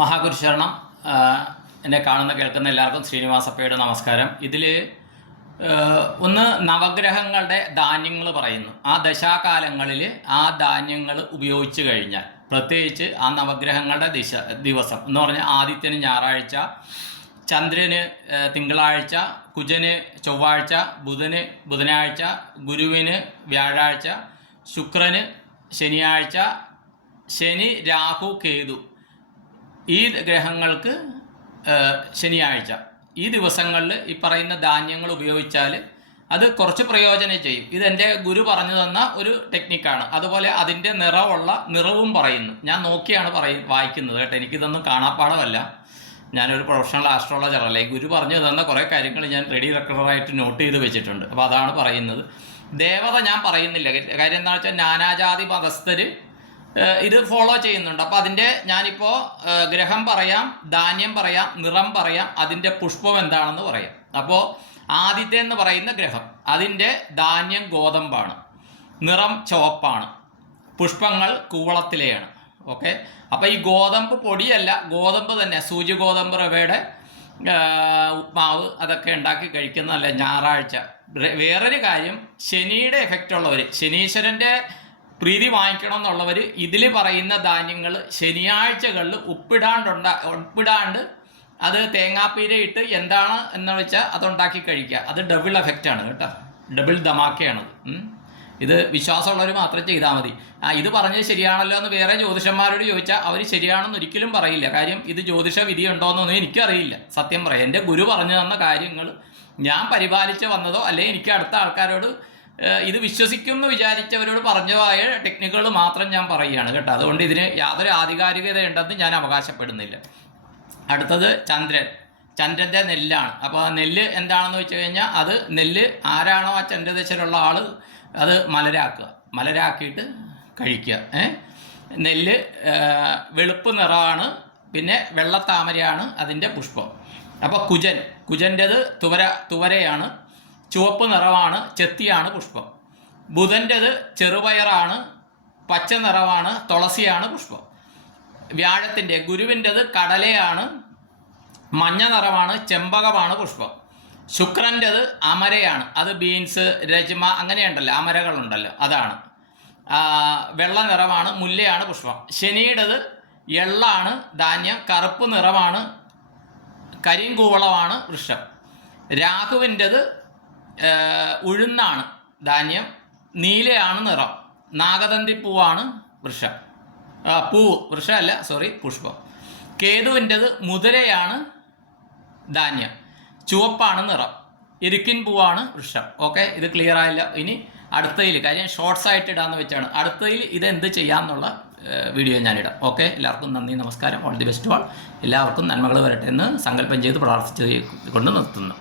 മഹാഗുരുശരണം. എന്നെ കാണുന്ന കേൾക്കുന്ന എല്ലാവർക്കും ശ്രീനിവാസപ്പയുടെ നമസ്കാരം. ഇതിൽ ഒന്ന് നവഗ്രഹങ്ങളുടെ ധാന്യങ്ങൾ പറയുന്നു. ആ ദശാകാലങ്ങളിൽ ആ ധാന്യങ്ങൾ ഉപയോഗിച്ച് കഴിഞ്ഞാൽ, പ്രത്യേകിച്ച് ആ നവഗ്രഹങ്ങളുടെ ദിവസം എന്ന് പറഞ്ഞാൽ ആദിത്യന് ഞായറാഴ്ച, ചന്ദ്രന് തിങ്കളാഴ്ച, കുജന് ചൊവ്വാഴ്ച, ബുധന് ബുധനാഴ്ച, ഗുരുവിന് വ്യാഴാഴ്ച, ശുക്രന് ശനിയാഴ്ച, ശനി രാഹു കേതു ഈ ഗ്രഹങ്ങൾക്ക് ശനിയാഴ്ച. ഈ ദിവസങ്ങളിൽ ഈ പറയുന്ന ധാന്യങ്ങൾ ഉപയോഗിച്ചാൽ അത് കുറച്ച് പ്രയോജനം ചെയ്യും. ഇതെൻ്റെ ഗുരു പറഞ്ഞു തന്ന ഒരു ടെക്നിക്കാണ്. അതുപോലെ അതിൻ്റെ നിറവും പറയുന്നു. ഞാൻ നോക്കിയാണ് വായിക്കുന്നത് കേട്ടോ. എനിക്കിതൊന്നും കാണാപ്പാടമല്ല. ഞാനൊരു പ്രൊഫഷണൽ ആസ്ട്രോളജർ അല്ലേ. ഗുരു പറഞ്ഞു തന്ന കുറേ കാര്യങ്ങൾ ഞാൻ റെഡി റെക്കോർഡറായിട്ട് നോട്ട് ചെയ്ത് വെച്ചിട്ടുണ്ട്. അപ്പോൾ അതാണ് പറയുന്നത്. ദേവത ഞാൻ പറയുന്നില്ല. കാര്യം എന്താണെന്ന് വെച്ചാൽ നാനാജാതി മതസ്ഥർ ഇത് ഫോളോ ചെയ്യുന്നുണ്ട്. അപ്പോൾ അതിൻ്റെ ഞാനിപ്പോൾ ഗ്രഹം പറയാം, ധാന്യം പറയാം, നിറം പറയാം, അതിൻ്റെ പുഷ്പം എന്താണെന്ന് പറയാം. അപ്പോൾ ആദ്യത്തെ എന്ന് പറയുന്ന ഗ്രഹം, അതിൻ്റെ ധാന്യം ഗോതമ്പാണ്, നിറം ചുവപ്പാണ്, പുഷ്പങ്ങൾ കൂവളത്തിലെയാണ്. ഓക്കെ. അപ്പോൾ ഈ ഗോതമ്പ് പൊടിയല്ല, ഗോതമ്പ് തന്നെ, സൂചി ഗോതമ്പ് റവയുടെ ഉപ്മാവ് അതൊക്കെ ഉണ്ടാക്കി കഴിക്കുന്നതല്ല ഞായറാഴ്ച. വേറൊരു കാര്യം, ശനിയുടെ എഫക്റ്റ് ഉള്ളവർ, ശനീശ്വരൻ്റെ പ്രീതി വാങ്ങിക്കണം എന്നുള്ളവർ ഇതിൽ പറയുന്ന ധാന്യങ്ങൾ ശനിയാഴ്ചകളിൽ ഉപ്പിടാണ്ട് അത് തേങ്ങാപ്പീര ഇട്ട് എന്താണ് എന്ന് വെച്ചാൽ അതുണ്ടാക്കി കഴിക്കുക. അത് ഡബിൾ എഫക്റ്റാണ് കേട്ടോ, ഡബിൾ ധമാക്കയാണത്. ഇത് വിശ്വാസമുള്ളവർ മാത്രം ചെയ്താൽ മതി. ഇത് പറഞ്ഞത് ശരിയാണല്ലോ എന്ന് വേറെ ജ്യോതിഷന്മാരോട് ചോദിച്ചാൽ അവർ ശരിയാണെന്ന് ഒരിക്കലും പറയില്ല. കാര്യം ഇത് ജ്യോതിഷ വിധി ഉണ്ടോയെന്നൊന്നും എനിക്കറിയില്ല. സത്യം പറയാം, എൻ്റെ ഗുരു പറഞ്ഞു തന്ന കാര്യങ്ങൾ ഞാൻ പരിപാലിച്ച് വന്നതോ അല്ലെങ്കിൽ എനിക്ക് അടുത്ത ആൾക്കാരോട് ഇത് വിശ്വസിക്കുമെന്ന് വിചാരിച്ചവരോട് പറഞ്ഞതായ ടെക്നിക്കുകൾ മാത്രം ഞാൻ പറയുകയാണ് കേട്ടോ. അതുകൊണ്ട് ഇതിന് യാതൊരു ആധികാരികതയുണ്ടെന്ന് ഞാൻ അവകാശപ്പെടുന്നില്ല. അടുത്തത് ചന്ദ്രൻ്റെ നെല്ലാണ്. അപ്പോൾ ആ നെല്ല് എന്താണെന്ന് വെച്ച് കഴിഞ്ഞാൽ, അത് നെല്ല് ആരാണോ ആ ചന്ദ്രദശയിലുള്ള ആൾ അത് മലരാക്കിയിട്ട് കഴിക്കുക. നെല്ല് വെളുപ്പ് നിറമാണ്, പിന്നെ വെള്ളത്താമരയാണ് അതിൻ്റെ പുഷ്പം. അപ്പോൾ കുജൻ്റെത് തുവരയാണ്, ചുവപ്പ് നിറമാണ്, ചെത്തിയാണ് പുഷ്പം. ബുധൻ്റെത് ചെറുപയറാണ്, പച്ച നിറമാണ്, തുളസിയാണ് പുഷ്പം. വ്യാഴത്തിൻ്റെ ഗുരുവിൻ്റെത് കടലയാണ്, മഞ്ഞ നിറമാണ്, ചെമ്പകമാണ് പുഷ്പം. ശുക്രൻ്റെത് അമരയാണ്, അത് ബീൻസ്, രജ്മ അങ്ങനെയുണ്ടല്ലോ, അമരകളുണ്ടല്ലോ, അതാണ്. വെള്ള നിറമാണ്, മുല്ലയാണ് പുഷ്പം. ശനിയുടേത് എള്ളാണ് ധാന്യം, കറുപ്പ് നിറമാണ്, കരിങ്കൂവളമാണ് വൃക്ഷം. രാഹുവിൻ്റെത് ഉഴുന്നാണ് ധാന്യം, നീലയാണ് നിറം, നാഗതന്തിപ്പൂവാണ് വൃക്ഷം. വൃക്ഷമല്ല, പുഷ്പം. കേതുവിൻ്റെത് മുതിരയാണ് ധാന്യം, ചുവപ്പാണ് നിറം, ഇരിക്കിൻ പൂവാണ് വൃക്ഷം. ഓക്കെ, ഇത് ക്ലിയർ ആയില്ല. ഇനി അടുത്തതിൽ, കാര്യം ഷോർട്സ് ആയിട്ട് ഇടാമെന്ന് വെച്ചാണ്, അടുത്തതിൽ ഇതെന്ത് ചെയ്യാമെന്നുള്ള വീഡിയോ ഞാനിടാം. ഓക്കെ, എല്ലാവർക്കും നന്ദി, നമസ്കാരം. All the best. എല്ലാവർക്കും നന്മകൾ വരട്ടെ എന്ന് സങ്കല്പം ചെയ്ത് പ്രാർത്ഥിച്ച് കൊണ്ട് നിർത്തുന്നു.